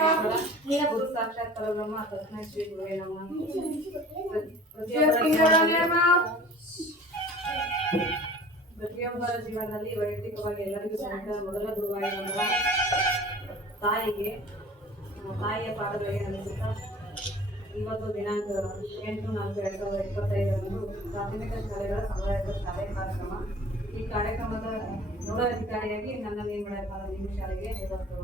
ಗುರು ಸಾಕ್ಷಾತ್ ಪರಬ್ರಹ್ಮ ತಸ್ಮೈ ಶ್ರೀ ಗುರುವೇ ನಮಃ. ಪ್ರತಿಯೊಬ್ಬರ ಜೀವನದಲ್ಲಿ ವೈಯಕ್ತಿಕವಾಗಿ ಎಲ್ಲರಿಗೂ ಸಹಿತ ಮೊದಲ ಗುರುವಾಗಿರುವ ತಾಯಿಗೆ ತಾಯಿಯ ಪಾದಗಳಿಗೆ ನಮಿಸುತ್ತಾ ಇವತ್ತು ದಿನಾಂಕ 8/4/2025 ಪ್ರಾಥಮಿಕ ಶಾಲೆಗಳ ಸಮುದಾಯದ ಶಾಲೆ ಕಾರ್ಯಕ್ರಮ. ಈ ಕಾರ್ಯಕ್ರಮದ ನೋಡಲ್ ಅಧಿಕಾರಿಯಾಗಿ ನನ್ನ ನೇಮಕ ನಿಮ್ಮ ಶಾಲೆಗೆ ಇವತ್ತು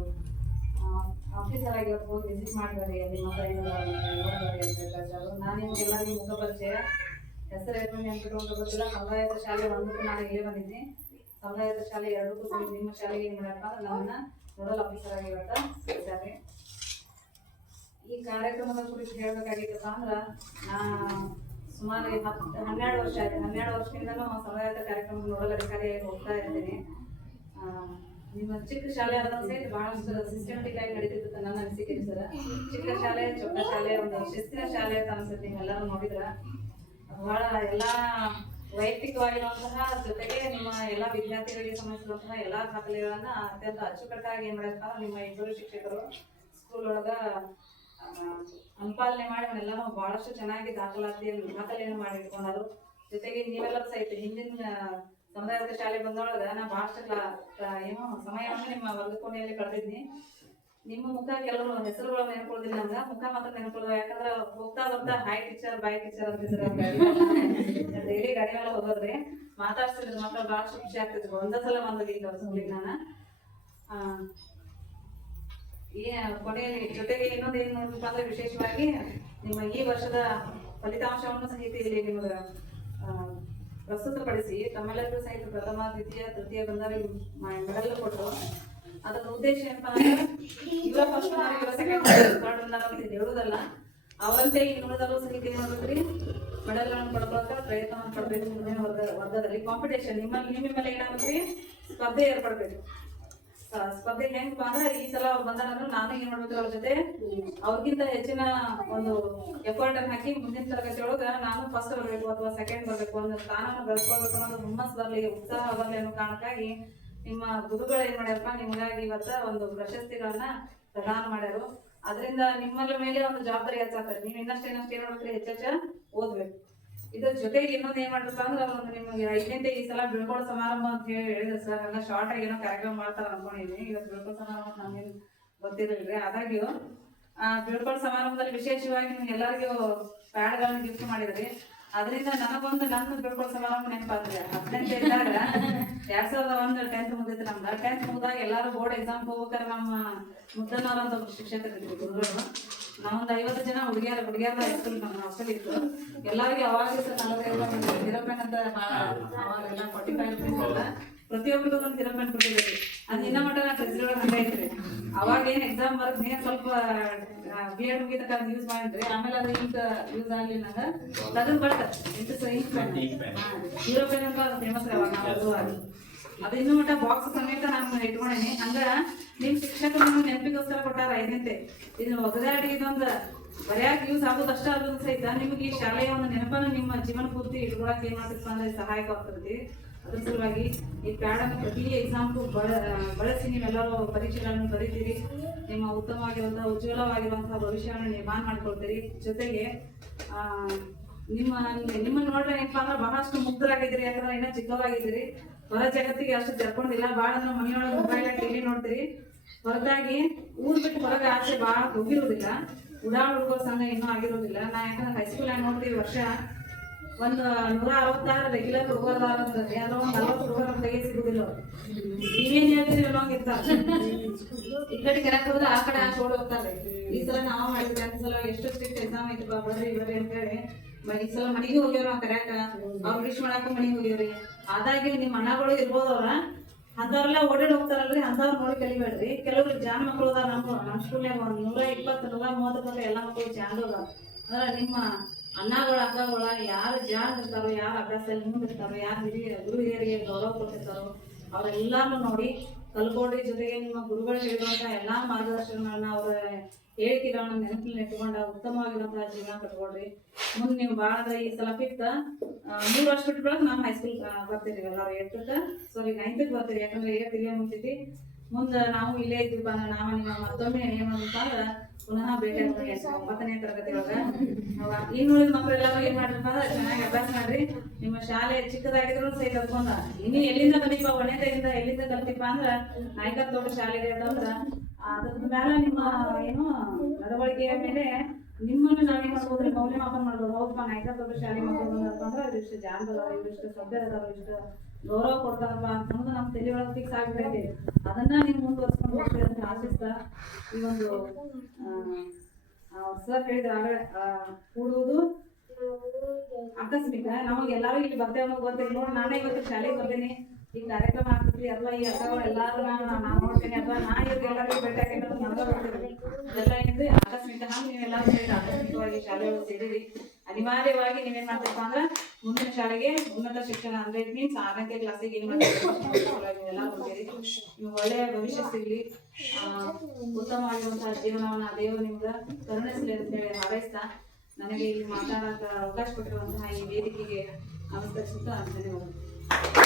ಆಫೀಸರ್ ಆಗಿ ಇವತ್ತು ಹೋಗಿ ವಿಸಿಟ್ ಮಾಡಿದ್ದಾರೆ. ಅಲ್ಲಿ ಮಕ್ಕಳ ನೋಡಿದ್ದಾರೆ ಅಂತ ಹೇಳ್ತಾರೆ. ನಾನು ನಿಮಗೆಲ್ಲರಿಗೂ ಮುಖ ಪರಿಚಯ ಹೆಸರು ನೆನ್ಪಿಟ್ಟು ಗೊತ್ತಿಲ್ಲ. ಸಮುದಾಯದ ಶಾಲೆ ಒಂದಕ್ಕೂ ನಾನು ಇಲ್ಲೇ ಬಂದಿದ್ದೆ. ಸಮುದಾಯದ ಶಾಲೆ ಎರಡಕ್ಕೂ ಸರಿ ನಿಮ್ಮ ಶಾಲೆಗೆ ಏನು ಮಾಡಪ್ಪ ನಮ್ಮನ್ನ ನೋಡಲ್ ಆಫೀಸರ್ ಆಗಿ ಇವತ್ತು ಇದ್ದಾರೆ. ಈ ಕಾರ್ಯಕ್ರಮದ ಕುರಿತು ಹೇಳ್ಬೇಕಾಗಿತ್ತಪ್ಪ ಅಂದ್ರೆ ಸುಮಾರು 12 ವರ್ಷ ಆಯ್ತು. 12 ವರ್ಷದಿಂದನೂ ಸಮುದಾಯದ ಕಾರ್ಯಕ್ರಮ ನೋಡಲ್ ಅಧಿಕಾರಿಯಾಗಿ ಹೋಗ್ತಾ ಇರ್ತೇನೆ. ನಿಮ್ಮ ಚಿಕ್ಕ ಶಾಲೆ ಆದ ಸಹಿತ ಬಹಳಷ್ಟು ಸಿಸ್ಟಮೆಟಿಕ್ ಆಗಿ ನಡೀತಿತ್ತು ನನ್ನ ಅನಿಸಿಕೆ ಸರ್. ಚಿಕ್ಕ ಶಾಲೆ ಚೊಕ್ಕ ಶಾಲೆ ಒಂದು ಶಿಸ್ತಿನ ಶಾಲೆ ಅಂತ ಅನ್ಸುತ್ತೆ. ನೀವೆಲ್ಲರೂ ನೋಡಿದ್ರ ಬಹಳ ಎಲ್ಲಾ ವೈಯಕ್ತಿಕವಾಗಿರುವಂತಹ ಜೊತೆಗೆ ನಿಮ್ಮ ಎಲ್ಲಾ ವಿದ್ಯಾರ್ಥಿಗಳಿಗೆ ಸಂಬಂಧಿಸಿದಂತಹ ಎಲ್ಲಾ ದಾಖಲೆಗಳನ್ನ ಅತ್ಯಂತ ಅಚ್ಚುಕಟ್ಟಾಗಿ ಏನ್ ಮಾಡಪ್ಪ ನಿಮ್ಮ ಇಬ್ಬರು ಶಿಕ್ಷಕರು ಸ್ಕೂಲ್ ಒಳಗ ಅನುಪಾಲನೆ ಮಾಡಿ ಅವನ್ನೆಲ್ಲ ಬಹಳಷ್ಟು ಚೆನ್ನಾಗಿ ದಾಖಲೆಯನ್ನು ಮಾಡಿ ಇಟ್ಕೊಂಡರು. ಜೊತೆಗೆ ನೀವೆಲ್ಲರೂ ಸಹಿತ ಹಿಂದಿನ ಸಮುದಾಯದ ಶಾಲೆ ಬಂದೊಳಗ ನಾ ಬಹಳಷ್ಟು ಏನೋ ಸಮಯವನ್ನು ನಿಮ್ಮ ವರ್ಗಕೋಣೆಯಲ್ಲಿ ಕಳೆದಿದ್ನಿ. ನಿಮ್ಮ ಮುಖ ಕೆಲವರು ಹೆಸರುಗಳು ನೆನ್ಕೊಳ್ದಿಲ್ಲ ನಮ್ಗ, ಮುಖ ಮಾತ್ರ ನೆನ್ಕೊಳ್ಳೋದು. ಯಾಕಂದ್ರೆ ಹೋಗ್ತಾ ಬರ್ತಾ ಹಾಯ್ ಟೀಚರ್ ಬಾಯ್ ಟೀಚರ್ ಅಂತಿದ್ರು. ಡೈಲಿ ಗಾಡಿ ಮೇಲೆ ಹೋಗೋದ್ರಿ ಮಾತಾಡ್ತಿದ್ರು. ಮಕ್ಕಳು ಬಹಳಷ್ಟು ಖುಷಿ ಆಗ್ತಿದ್ರು. ಒಂದೊಂದ್ಸಲ ಬಂದಿದ್ದ ಸ್ಕೂಲಿಗೆ ನಾನು ಕೊನೆಯಲ್ಲಿ. ಜೊತೆಗೆ ಇನ್ನೊಂದು ಏನ್ ನೋಡ್ಬೇಕಪ್ಪ ಅಂದ್ರೆ ವಿಶೇಷವಾಗಿ ನಿಮ್ಮ ಈ ವರ್ಷದ ಫಲಿತಾಂಶವನ್ನು ಸಹಿತ ಇಲ್ಲಿ ನಿಮಗೆ ಪ್ರಸ್ತುತಪಡಿಸಿ ತಮ್ಮೆಲ್ಲರಿಗೂ ಸಹಿತ ಪ್ರಥಮ ದ್ವಿತೀಯ ತೃತೀಯ ಬಂದವರಿಗೆ ಮೆಡಲ್ ಕೊಟ್ಟರು. ಅದರ ಉದ್ದೇಶ ಏನಪ್ಪಾ ಅಂದ್ರೆ ಇವರ ಫಸ್ಟ್ ಇವರ ಸೆಕೆಂಡ್ ಥರ್ಡ್ ಅಂತ ಹೇಳುವುದಲ್ಲ, ಅವರಂತೆ ಇನ್ನುಳಿದವರು ಸಹಿತ ಏನ್ ಮಾಡ್ಬೇಕ್ರಿ ಮೆಡಲ್ಗಳನ್ನು ಪಡ್ಕೊಳ್ಳೋಕೆ ಪ್ರಯತ್ನವನ್ನು ಪಡ್ಬೇಕು. ಮುಂದಿನ ವರ್ಗದಲ್ಲಿ ಕಾಂಪಿಟೇಷನ್ ನಿಮ್ಮಲ್ಲಿ ಏನಾಗ್ಬೇಕ್ರಿ ಸ್ಪರ್ಧೆ ಏರ್ಪಡ್ಬೇಕು. ಸ್ಪರ್ಧೆ ಹೆಂಗಪ್ಪ ಅಂದ್ರೆ ಈ ಸಲ ಅವ್ರು ಬಂದಾರಂದ್ರೆ ನಾನು ಏನ್ ಮಾಡ್ಬೇಕು ಅವ್ರ ಜೊತೆ ಅವ್ರಿಗಿಂತ ಹೆಚ್ಚಿನ ಒಂದು ಎಫರ್ಟ್ ಅನ್ನು ಹಾಕಿ ಮುಂದಿನ ತರಗತಿ ಒಳಗ ನಾನು ಫಸ್ಟ್ ಬರ್ಬೇಕು ಅಥವಾ ಸೆಕೆಂಡ್ ಬರ್ಬೇಕು, ಒಂದು ಸ್ಥಾನವನ್ನು ಬೆಳೆಸ್ಕೊಳ್ಬೇಕು ಅನ್ನೋದು ಹುಮ್ಮಸ್ ಬರ್ಲಿ, ಉತ್ಸಾಹ ಬರ್ಲಿ ಅನ್ನೋ ಕಾರಣಕ್ಕಾಗಿ ನಿಮ್ಮ ಗುರುಗಳು ಏನ್ ಮಾಡ್ಯಾರಪ್ಪ ನಿಮಗಾಗಿ ಇವತ್ತ ಒಂದು ಪ್ರಶಸ್ತಿಗಳನ್ನ ಪ್ರದಾನ ಮಾಡ್ಯಾರು. ಅದರಿಂದ ನಿಮ್ಮಲ್ಲ ಮೇಲೆ ಒಂದು ಜವಾಬ್ದಾರಿ ಹೆಚ್ಚಾಗ್ತದೆ. ನೀವು ಇನ್ನಷ್ಟು ಏನ್ ಮಾಡ್ಬೇಕ್ರಿ ಹೆಚ್ಚೆಚ್ಚ ಓದ್ಬೇಕು. ಇದ್ರ ಜೊತೆಗೆ ಇನ್ನೊಂದು ಏನ್ ಮಾಡ್ರಪ್ಪ ಅಂದ್ರೆ ಒಂದು ನಿಮ್ಗೆ 5ನೇ ಈ ಸಲ ಬೀಳ್ಕೊಡೋ ಸಮಾರಂಭ ಅಂತ ಹೇಳಿ ಹೇಳಿದ್ರು ಸರ್. ಎಲ್ಲ ಶಾರ್ಟ್ ಆಗಿ ಏನೋ ಕಾರ್ಯಕ್ರಮ ಮಾಡ್ತಾರ ಅನ್ಕೊಂಡಿದ್ವಿ. ಇವತ್ತು ಬೀಳ್ಕೊಡೋ ಸಮಾರಂಭ ನಮ್ಗೇನು ಗೊತ್ತಿರಲ್ರಿ. ಆದಾಗ್ಯೂ ಬೀಳ್ಕೊಡೋ ಸಮಾರಂಭದಲ್ಲಿ ವಿಶೇಷವಾಗಿ ನಿಮ್ಗೆ ಎಲ್ಲರಿಗೂ ಪ್ಯಾಡ್ಗಳನ್ನ ಗಿಫ್ಟ್ ಮಾಡಿದ್ರಿ. ಅದರಿಂದ ನನ್ನ ಬೀಳ್ಕೊಡೋ ಸಮಾರಂಭ ನೆನಪಾದ್ರೆ 10ನೇ ಇದ್ದಾಗ 2001 10th ಮುಗಿತು ನಮ್ದು. 10th ಮುಗಿದಾಗ ಎಲ್ಲಾರು ಬೋರ್ಡ್ ಎಕ್ಸಾಮ್ ಹೋಗ್ಬೇಕಾದ್ರೆ ನಮ್ಮ ಮುದ್ದನವರ ಅಂತ ಒಬ್ರು ಶಿಕ್ಷಕರಿದ್ರು ಗುರುಗಳು. ನಾವೊಂದು 50 ಜನ ಹುಡುಗಿಯರ ಹೈಸ್ಕೂಲ್ ನಮ್ಮ ಹಾಸ್ಟೆಲ್ ಇತ್ತು. ಎಲ್ಲರಿಗೂ ಅವಾಗ 45 ಹಿರಪ್ಪನ್ ಅಂತ ಅವಾಗೆಲ್ಲ 45 rupees ಅಲ್ಲ, ಪ್ರತಿಯೊಬ್ಬರಿಗೂ ಒಂದು ಹಿರಪ್ಪನ್ ಕೊಟ್ಟಿದ್ರಿ. ಅದ್ ಇನ್ನ ಮಟ್ಟ ನಾ ಟ್ರೆಜರಿಯೊಳಗೆ ಹಂಗ ಐತ್ರಿ. ಅವಾಗ ಏನ್ ಎಕ್ಸಾಮ್ ಬರಕ್ ನೀನ್ ಸ್ವಲ್ಪ B.Ed ಮುಗಿತಕ್ಕ ಯೂಸ್ ಮಾಡಿದ್ರಿ. ಆಮೇಲೆ ಅದು ಇಂಕ್ ಯೂಸ್ ಆಗ್ಲಿಲ್ಲ ನಂಗ ತಗದ್ ಬಟ್ ಇಂಕ್ ಪೆನ್ ಯುರೋಪಿಯನ್ ಅಂತ ಅದು ಫೇಮಸ್ ಅವಾಗ ನಾವು ಅದು ಇನ್ನೂ ಮಟ್ಟ ಬಾಕ್ಸ್ ಸಮೇತ ನಾನು ಇಟ್ಕೊಂಡೇನಿ. ಹಂಗ ನಿಮ್ ಶಿಕ್ಷಕರು ನೆನಪಿಗೋಸ್ಕರ ಕೊಟ್ಟಾರ 5ನೇ. ಇದನ್ನ ಒಗದಾಡಿ ಇದೊಂದು ಬರೆಯಾಕ ಯೂಸ್ ಆಗೋದಷ್ಟ ಆಗೋದು ಸಹಿತ ನಿಮ್ಗೆ ಈ ಶಾಲೆಯ ಒಂದು ನೆನಪನ್ನು ನಿಮ್ಮ ಜೀವನ ಪೂರ್ತಿ ಇಟ್ಕೊಳಕ್ ಏನ್ ಮಾಡ್ತಪ್ಪ ಅಂದ್ರೆ ಸಹಾಯಕವಾಗ್ತದೆ. ಅದ್ರ ಸಲುವಾಗಿ ಈ ಪ್ಯಾಡ್ ಅನ್ನು ಪ್ರತಿ ಎಕ್ಸಾಮ್ಗೂ ಬಳಸಿ ನೀವೆಲ್ಲರೂ ಪರೀಕ್ಷೆಗಳನ್ನು ಬರೀತೀರಿ. ನಿಮ್ಮ ಉತ್ತಮವಾಗಿರುವಂತಹ ಉಜ್ವಲವಾಗಿರುವಂತಹ ಭವಿಷ್ಯವನ್ನು ನಿರ್ಮಾಣ ಮಾಡ್ಕೊಳ್ತೀರಿ. ಜೊತೆಗೆ ನಿಮ್ಮನ್ನ ನೋಡ್ರೆ ಏನಪ್ಪಾ ಅಂದ್ರೆ ಬಹಳಷ್ಟು ಮುಗ್ಧರಾಗಿದ್ದೀರಿ. ಯಾಕಂದ್ರೆ ಇನ್ನೂ ಚಿಕ್ಕವರಾಗಿದ್ದೀರಿ. ಹೊರ ಜಗತ್ತಿಗೆ ಅಷ್ಟು ತೆರ್ಕೊಂಡಿಲ್ಲ. ಭಾಳ ಅಂದ್ರೆ ಮನೆಯೊಳಗೆ ಮೊಬೈಲ್ ಟಿವಿ ನೋಡ್ತೀರಿ. ಹೊರತಾಗಿ ಊರ್ ಬಿಟ್ಟು ಹೊರಗೆ ಆಸೆ ಭಾಳ ಹೋಗಿರೋದಿಲ್ಲ. ಹುಡುಗರ ಸಂಘ ಇನ್ನೂ ಆಗಿರೋದಿಲ್ಲ. ನಾ ಯಾಕಂದ್ರೆ ಹೈಸ್ಕೂಲ್ ಆಗಿ ನೋಡ್ತೀವಿ ವರ್ಷ ಒಂದು 166 ರೆಗ್ಯುಲರ್ ಹುಡುಗರ ಯಾರೋ ಒಂದು 40 ಹುಡುಗರ ಕೈಗೆ ಸಿಗುದಿಲ್ಲ. ನೀವೇನ್ ಹೇಳ್ತೀರಿ ಅನ್ನೋಂಗ್ ಇರ್ತಾರೆ. ಈ ಕಡೆ ಕೆರಕ್ ಹೋದ್ರೆ ಆ ಕಡೆ ಓಡಿ ಹೋಗ್ತಾರೆ. ಈ ಸಲ ನಾವು ಮಾಡಿದ್ವಿ 10th ಸಲ ಎಷ್ಟು ಸ್ಟ್ರಿಕ್ಟ್ ಎಕ್ಸಾಮ್ ಐತಪ್ಪ ಬರ್ರಿ ಬರ್ರಿ ಅಂತ ಹೇಳಿ ಈ ಸಲ ಮನೆಗೆ ಹೋಗ್ಯವ್ರ ಕರ್ಯಾಕ ಅವ್ರು ವಿಶ್ ಮಾಡಾಕ ಮನೆಗೆ ಹೋಗ್ಯವ್ರಿ. ಆದಾಗಿ ನಿಮ್ ಅಣ್ಣಗಳು ಇರ್ಬೋದವ್ರ ಅಂತವ್ರೆಲ್ಲ ಓಡಾಡಿ ಹೋಗ್ತಾರಲ್ರಿ. ಅಂತವ್ರು ನೋಡಿ ಕಲಿಬೇಡ್ರಿ. ಕೆಲವ್ರು ಜಾಣ ಮಕ್ಕಳು ಅದಾರ. ನಮ್ಮ ಸ್ಕೂಲ್ನಾಗ 120 130 ಎಲ್ಲ ಮಕ್ಕಳು ಜಾಣದ. ಅಂದ್ರೆ ನಿಮ್ಮ ಅಣ್ಣಗಳ ಅಕ್ಕಗಳ ಯಾರು ಜಾಣ ಇರ್ತಾರೋ, ಯಾರು ಅಭ್ಯಾಸದಲ್ಲಿ ಮುಂದಿರ್ತಾರೋ, ಯಾರು ಗುರು ಹಿರಿಯರಿಗೆ ಗೌರವ ಕೊಟ್ಟಿರ್ತಾರೋ ಅವರೆಲ್ಲಾನು ನೋಡಿ ಕಲ್ಕೊಡ್ರಿ. ಜೊತೆಗೆ ನಿಮ್ಮ ಗುರುಗಳು ಹೇಳಿರುವಂತ ಎಲ್ಲಾ ಮಾರ್ಗದರ್ಶನಗಳನ್ನ ಅವರ ಹೇಳಿಕೆಗಳನ್ನ ನೆನಪಿನಲ್ಲಿ ಇಟ್ಕೊಂಡ ಉತ್ತಮವಾಗಿರುವಂತಹ ಜೀವನ ಕಟ್ಕೊಡ್ರಿ. ಮುಂದೆ ನೀವು ಭಾಳ ಈ ಸಲ 3 ವರ್ಷ ಬಿಟ್ಟು ನಾವು ಹೈಸ್ಕೂಲ್ ಬರ್ತೀರಿ. ಎಲ್ಲರೂ 8th ಸಾರಿ 9th ಬರ್ತೀರಿ. ಯಾಕಂದ್ರೆ 8th ಮುಂಚೆತಿ ಮುಂದೆ ನಾವು ಇಲ್ಲೇ ಇದ್ದೀವಿ ಅಂದ್ರೆ ನಾವು ನಿಮ್ಮ ಮತ್ತೊಮ್ಮೆ ಏನಂತ ಅಂದ್ರೆ ಪುನಃ ಭೇಟಿ ಆಗ್ತೀವಿ 9ನೇ ತರಗತಿ ಒಳಗ. ಇನ್ನುಳಿದ ಮಕ್ಕಳೆಲ್ಲರೂ ಏನ್ ಮಾಡ್ರಪ್ಪ ಅಂದ್ರೆ ಚೆನ್ನಾಗಿ ಅಭ್ಯಾಸ ಮಾಡ್ರಿ. ನಿಮ್ಮ ಶಾಲೆ ಚಿಕ್ಕದಾಗಿದ್ರು ಸಹಿತ ಅದ್ಕೊಂಡ ಇನ್ನು ಎಲ್ಲಿಂದ ಬಂದಿಪ್ಪ ಒಣೆತೆಯಿಂದ ಎಲ್ಲಿಂದ ಕಲ್ತಿಪ್ಪ ಅಂದ್ರ ನಾಯಕರ ತೋಟ ಶಾಲೆಗೆ ಅಂತಂದ್ರ ಅದ್ರ ಮೇಲೆ ನಿಮ್ಮ ಏನು ನಡವಳಿಕೆಯ ಮೇಲೆ ನಿಮ್ಮನ್ನು ನಾವೇನ್ ಮಾಡ್ಬೋದ್ರಿ ಮೌಲ್ಯಮಾಪನ ಮಾಡ್ಬೋದು. ಹೌದಪ್ಪ ನಾಯಕರ ತೋಟ ಶಾಲೆ ಮಕ್ಕಳು ಅಂತಂದ್ರೆ ಇವಿಷ್ಟು ಜಾಣದವ, ಇವಿಷ್ಟು ಸಭ್ಯರದವ, ಇಷ್ಟು ಗೌರವ ಕೊಡ್ತಾರಪ್ಪ ಅಂತಂದ್ರೆ ನಮ್ಮ ತಲೆ ಒಳಗೆ ಫಿಕ್ಸ್ ಆಗ್ಬಿಟ್ಟೈತಿ. ಅದನ್ನ ನೀವು ಮುಂದುವರ್ಸ್ಕೊಂಡು ಹೋಗ್ತೀರಿ ಅಂತ ಆಶಿಸ್ತಾ ಈ ಒಂದು ಸರ್ ಹೇಳಿದ್ರೆ ಕೂಡುವುದು ಆಕಸ್ಮಿಕ. ನಮಗೆ ಎಲ್ಲಾರು ಇಲ್ಲಿ ಬರ್ತೇವೆ ಅನ್ನೋದು ಗೊತ್ತಿಲ್ಲ. ನೋಡಿ ನಾನೇ ಇವತ್ತು ಶಾಲೆಗೆ ಬರ್ತೀನಿ, ಈ ಕಾರ್ಯಕ್ರಮ ಆಗ್ತೈತಿ ಅಥವಾ ಈ ಅಕ್ಕಗಳು ಎಲ್ಲಾರು ನಾನು ನೋಡ್ತೇನೆ ಅಥವಾ ನಾ ಇವ್ರಿಗೆ ಎಲ್ಲರಿಗೂ ಭೇಟಿ ಹಾಕಿ ನನಗೆ ಬರ್ತೀವಿ. ಇದೆಲ್ಲ ಏನ್ರಿ ಆಕಸ್ಮಿಕ. ಹಂಗೆ ನೀವೆಲ್ಲರೂ ಸೇರಿ ಆಕಸ್ಮಿಕವಾಗಿ ಶಾಲೆಗಳು ಸೇರಿರಿ. ಅನಿವಾರ್ಯವಾಗಿ ನೀವೇನ್ ಮಾಡ್ತೀರಪ್ಪ ಅಂದ್ರೆ ಮುಂದಿನ ಶಾಲೆಗೆ ಉನ್ನತ ಶಿಕ್ಷಣ ಅಂದ್ರೆ ಇಟ್ ಮೀನ್ಸ್ 6ನೇ ಕ್ಲಾಸಿಗೆ ಏನ್ ಮಾಡ್ತೀರಿ ಎಲ್ಲ ಹೋಗ್ತೀರಿ. ನೀವು ಒಳ್ಳೆಯ ಭವಿಷ್ಯ ಸಿಗ್ಲಿ, ಉತ್ತಮವಾಗಿರುವಂತಹ ಜೀವನವನ್ನ ದೇವರು ನಿಮ್ಗೆ ಕರುಣಿಸಲಿ ಅಂತ ಹೇಳಿ ಹಾರೈಸ್ತಾ ನನಗೆ ಇಲ್ಲಿ ಮಾತಾಡೋಕೆ ಅವಕಾಶ ಕೊಟ್ಟಿರುವಂತಹ ಈ ವೇದಿಕೆಗೆ ನಮಸ್ಕರಿಸುತ್ತಾ ಧನ್ಯವಾದಗಳು.